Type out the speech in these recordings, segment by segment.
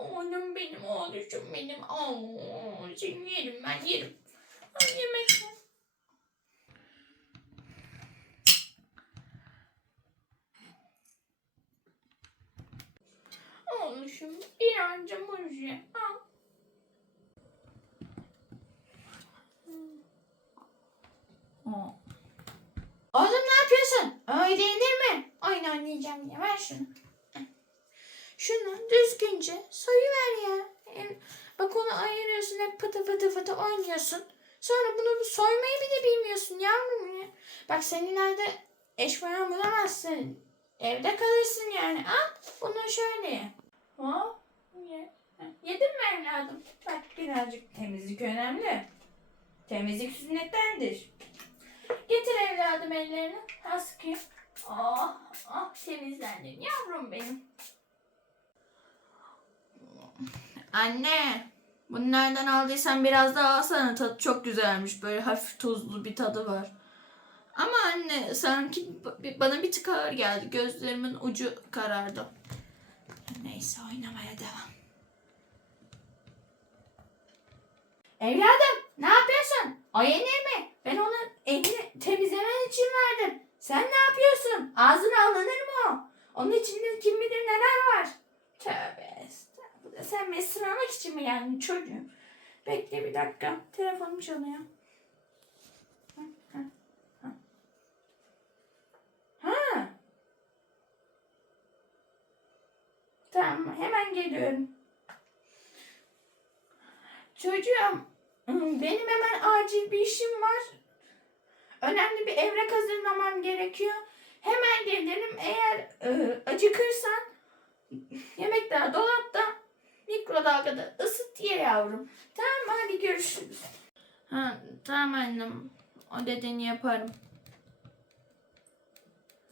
Oğlum benim, oğlum benim. Oo, seni yerim ben yerim. Ay, yemek ye. Oğlum bir anca mucize. Al. Oğlum ne yapıyorsun? Öyle yenir mi? Oyun oynayacağım ya ver şunu. Şunu düzgünce soyuver ya. Hem Bak onu ayırıyorsun hep pıtı pıtı pıtı oynuyorsun. Sonra bunu soymayı bile bilmiyorsun yavrum ya. Bak sen ileride eş bayan bulamazsın. Evde kalırsın yani. Al bunu şöyle. Ha? Ye. Yedin mi evladım? Bak birazcık temizlik önemli. Temizlik sünnettendir. Getir evladım ellerini. Ha sıkayım. Ah, ah temizlendin yavrum benim. Anne, bunu nereden aldıysan biraz daha alsana. Tadı çok güzelmiş. Böyle hafif tuzlu bir tadı var. Ama anne sanki bana bir tık ağır geldi. Gözlerimin ucu karardı. Neyse oynamaya devam. Evladım ne yapıyorsun? O yenir mi? Ben onu elini temizlemen için verdim. Sen ne yapıyorsun? Ağzına alınır mı o? Onun içinde kim bilir neler var. Sen beni sınamak için mi geldin çocuğum? Bekle bir dakika. Telefonum çalıyor. Ha, ha, ha. Tamam hemen geliyorum. Çocuğum hmm, benim hemen acil bir işim var. Önemli bir evrak hazırlamam gerekiyor. Hemen gelirim. Eğer e, acıkırsan yemek daha dolapta mikrodalgada ısıt ye yavrum. Tamam? Hadi görüşürüz. Ha, tamam annem. O dediğini yaparım.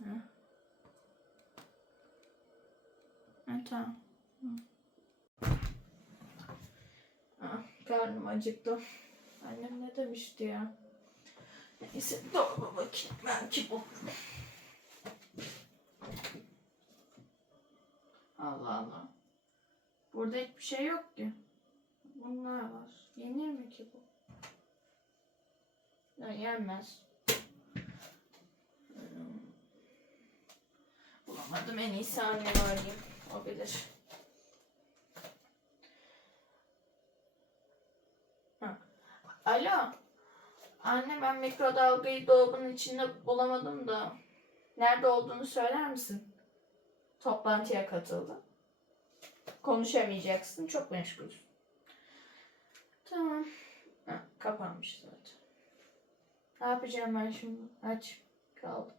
Ha. Ha, tamam. Hı. Ah, karnım acıktı. Annem ne demişti ya? Neyse dolaba bakayım belki bulurum. Allah Allah. Burada hiçbir şey yok ki. Bunlar var. Yenir mi ki bu? Ya yenmez. Bulamadım en iyisi annemi arayayım. O bilir. Ha. Alo. Anne ben mikrodalgayı dolabın içinde bulamadım da. Nerede olduğunu söyler misin? Toplantıya katıldı. Konuşamayacaksın. Çok meşgulsün. Tamam. Ha, kapanmış zaten. Ne yapacağım ben şimdi? Aç. Kaldım.